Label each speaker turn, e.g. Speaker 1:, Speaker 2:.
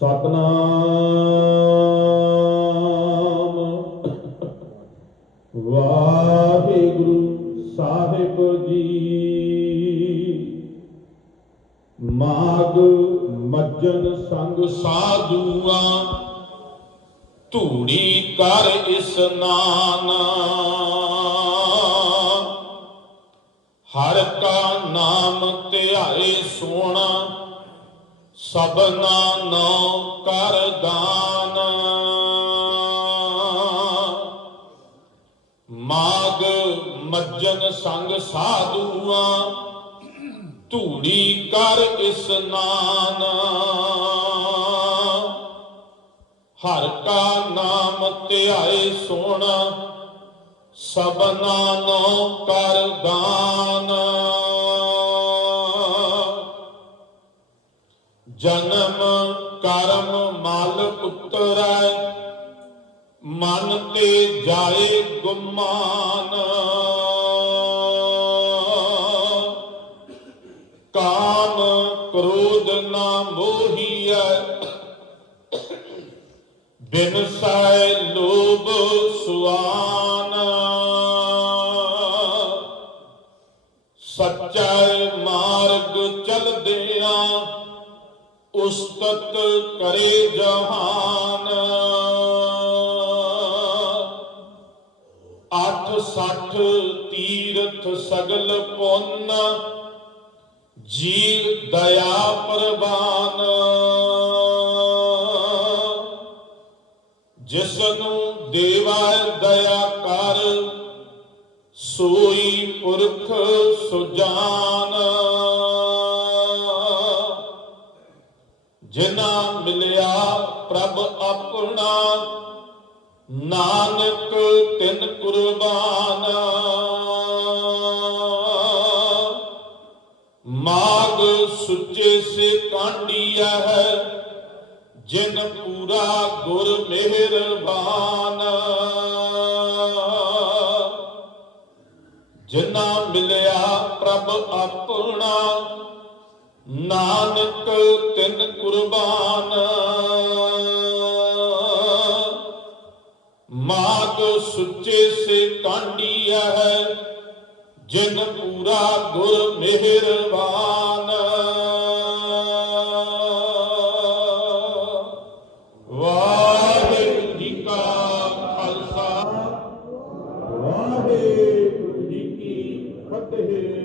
Speaker 1: ਸਤਨਾਮ। ਵਾਹਿਗੁਰੂ ਸਾਹਿਬ ਜੀ। ਮਾਗ ਮੱਜਨ ਸੰਗ ਸਾਧੂਆਂ ਧੂੜੀ ਕਰ ਇਸਨਾਨ ਹਰ ਕਾ ਨਾਮ ਧਿਆਏ ਸੋਣਾ ਸਭਨਾ ਨੋ ਕਰ ਦਾਨ। ਮਾਗ ਮੱਜਨ ਸੰਗ ਸਾਧੂਆਂ ਧੂੜੀ ਕਰ ਇਸਨਾਨ ਹਰ ਕਾ ਨਾਮ ਧਿਆਏ ਸੋਣਾ ਸਭਨਾ ਨੋ ਕਰ ਦਾਨ। ਜਨਮ ਕਰਮ ਮਲ ਉਤਰੈ, ਮਨ ਤੇ ਜਾਏ ਗੁਮਾਨ। ਕਾਮ ਕ੍ਰੋਧ ਨਾ ਮੋਹੀਐ, ਬਿਨ ਸੈ ਲੋਭ ਸੁਆਨ। ਸੱਚਾ ਮਾਰਗ ਚਲਦਿਆਂ ਉਸਤਤ ਕਰੇ ਜਹਾਨ। ਅੱਠ ਸੱਠ ਤੀਰਥ ਸਗਲ ਪੁੰਨ ਜੀ ਦਇਆ ਪ੍ਰਵਾਨ। ਜਿਸ ਨੂੰ ਦੇਵਾ ਦਇਆ ਕਰ, ਸੋਈ ਪੁਰਖ ਸੁਜਾਨ। ਜਿਨਾ ਮਿਲਿਆ ਪ੍ਰਭ ਆਪਣਾ, ਨਾਨਕ ਤਿਨ ਕੁਰਬਾਨ। ਮਾਗ ਸੁੱਚੇ ਸੇ ਕਾਂਡੀਆ ਹੈ, ਜਿਨ ਪੂਰਾ ਗੁਰ ਮਿਹਰਬਾਨ। ਜਿਨਾ ਮਿਲਿਆ ਪ੍ਰਭ ਆਪਣਾ ਨਾਨਕ ਤਿੰਨ ਕੁਰਬਾਨ। ਮਾਗ ਸੁੱਚੇ ਸੇ ਕਾਂਡੀ ਹੈ ਜਿਨ ਪੂਰਾ ਗੁਰ ਮਿਹਰਬਾਨ। ਵਾਹਿਗੁਰੂ ਜੀ ਕਾ ਖਾਲਸਾ। ਵਾਹਿਗੁਰੂ ਜੀ ਕੀ ਫਤਿਹ।